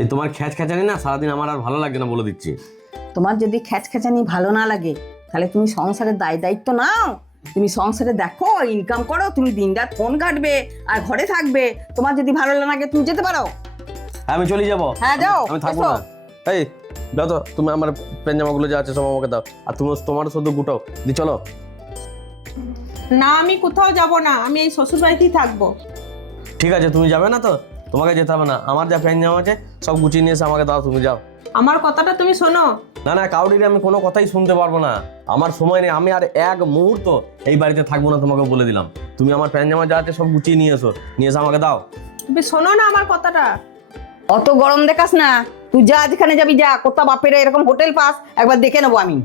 এই তোমার খ্যাচ খ্যাচানি না সারাদিন আমার আর ভালো লাগে না, বলে দিচ্ছি। তোমার যদি খ্যাচখ্যাচানি ভালো না লাগে তাহলে তুমি সংসারের দায়িত্ব নাও। তুমি সংসারে দেখো, ইনকাম করো, তুমি দিনরাত ফোন ঘাটবে আর ঘরে থাকবে। তোমার যদি ভালো না লাগে তুমি যেতে পারো। হ্যাঁ, আমি চলে যাবো। হ্যাঁ, যাও, আমি থাকবো এসো। না। এই দাও তো, তুমি আমার প্যান্ট জামাগুলো যা আছে সব আমাকে দাও, আর তুমি তোমার শুধু গুটাও দি, চলো। না, আমি কোথাও যাব না, আমি এই শ্বশুর বাড়িতেই থাকবো। ঠিক আছে, তুমি যাবে না তো, তোমাকে যেতে হবে না। আমার যা প্যান্ট জামা আছে সব গুছিয়ে নিয়ে এসে আমাকে দাও, তুমি যাও। আমার কথাটা তুমি শোনো। না না, কাউরির আমি কোনো কথাই শুনতে পারবো না, আমার সময় নেই। আমি আর এক মুহূর্ত এই বাড়িতে থাকবো না, তোমাকে বলে দিলাম। তুমি আমার প্যান্ট জামা যা আছে সব গুছিয়ে নিয়ে এসো, নিয়ে এসে আমাকে দাও। তুমি শোনো না আমার কথাটা। অত গরম দেখাস না, তুই যা যেখানে যাবি যা। কোথা বাপের এরকম হোটেল পাস, একবার দেখে নেবো আমি।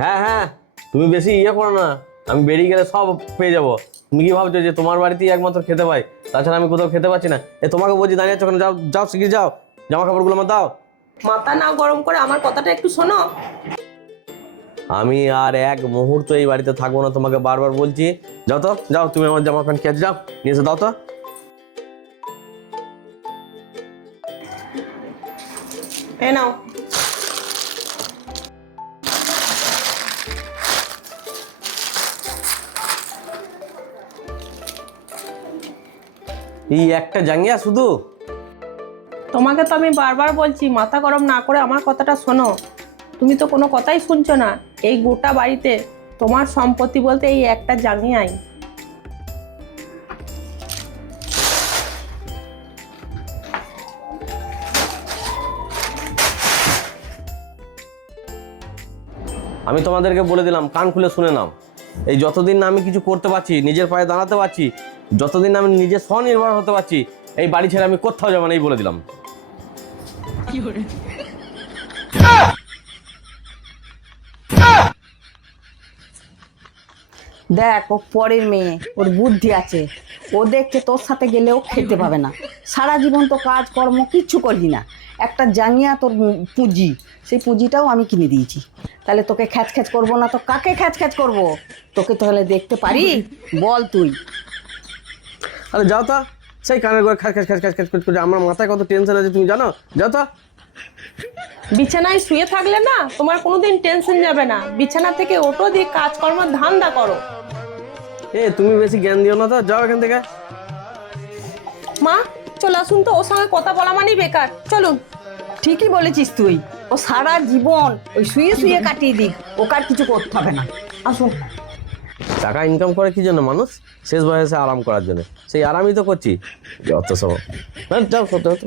হ্যাঁ হ্যাঁ, তুমি বেশি ইয়ে করো না, আমি বেরিয়ে গেলে সব পেয়ে যাবো। তুমি কি ভাবছো যে তোমার বাড়িতেই একমাত্র খেতে পাই? তাছাড়া আমি কোথাও খেতে পাচ্ছি না। তোমাকে বলছি দাঁড়িয়ে আছো কেন? যাও যাও, শিগগির যাও, জামা কাপড়গুলো আমার দাও। মাথা না গরম করে আমার কথাটা একটু শোনো। আমি আর এক মুহূর্ত এই বাড়িতে থাকবো না, তোমাকে বারবার বলছি। যাও তো, যাও, তুমি আমার জামা প্যান্ট কেচে যাও, নিয়ে এসে দাও তো। এ নাও। এই একটা জাঙ্গিয়া শুধু? তোমাকে তো আমি বারবার বলছি মাথা গরম না করে আমার কথাটা শোনো। তুমি তো কোনো কথাই শুনছো না। এই গোটা বাড়িতে তোমার সম্পত্তি বলতে এই একটা জাঙ্গিয়াই। আমি তোমাদেরকে বলে দিলাম, কান খুলে শুনে নাও। এই যতদিন না আমি কিছু করতে পারছি, নিজের পায়ে দাঁড়াতে পারছি, যতদিন না আমি নিজে স্বনির্ভর হতে পারছি, এই বাড়ি ছেড়ে আমি কোথাও যাবো না, এই বলে দিলাম। দেখ, ও পরের মেয়ে, ওর বুদ্ধি আছে। ও দেখছে তোর সাথে গেলেও খেতে পাবে না। সারা জীবন তো কাজ কর্ম কিচ্ছু করবি না। একটা জাঙ্গিয়া তোর পুঁজি, সেই পুঁজিটাও আমি কিনে দিয়েছি। তাহলে তোকে খ্যাচ করবো না তো কাকে খ্যাচ করবো? তোকে তাহলে দেখতে পারি? বল তুই। আরে যাও তো, সেই কানের করে খ্যাচ খ্যাচ খ্যাচ খ্যাচ খ্যাচ করে আমার মাথায় কত টেনশন আছে তুমি জানো? যাও তো। বিছানায় শুয়ে থাকলে না তোমার কোনোদিন টেনশন যাবে না। বিছানা থেকে ওঠো, দিয়ে কাজকর্ম ধান্দা করো। তুমি বেশি জ্ঞান দিও না তো, যাও এখান থেকে। মা, চলে আসুন তো, ওর সঙ্গে কথা বলা মানেই বেকার। চলুন। ঠিকই বলেছিস তুই। ও সারা জীবন ওই শুয়ে শুয়ে কাটিয়ে দিক, ওকে আর কিছু করতে হবে না। আসুন। টাকা ইনকাম করে কি জন্য মানুষ? শেষ বয়সে আরাম করার জন্য। সেই আরামই তো করছি, যত সব। যাও, সত্যি।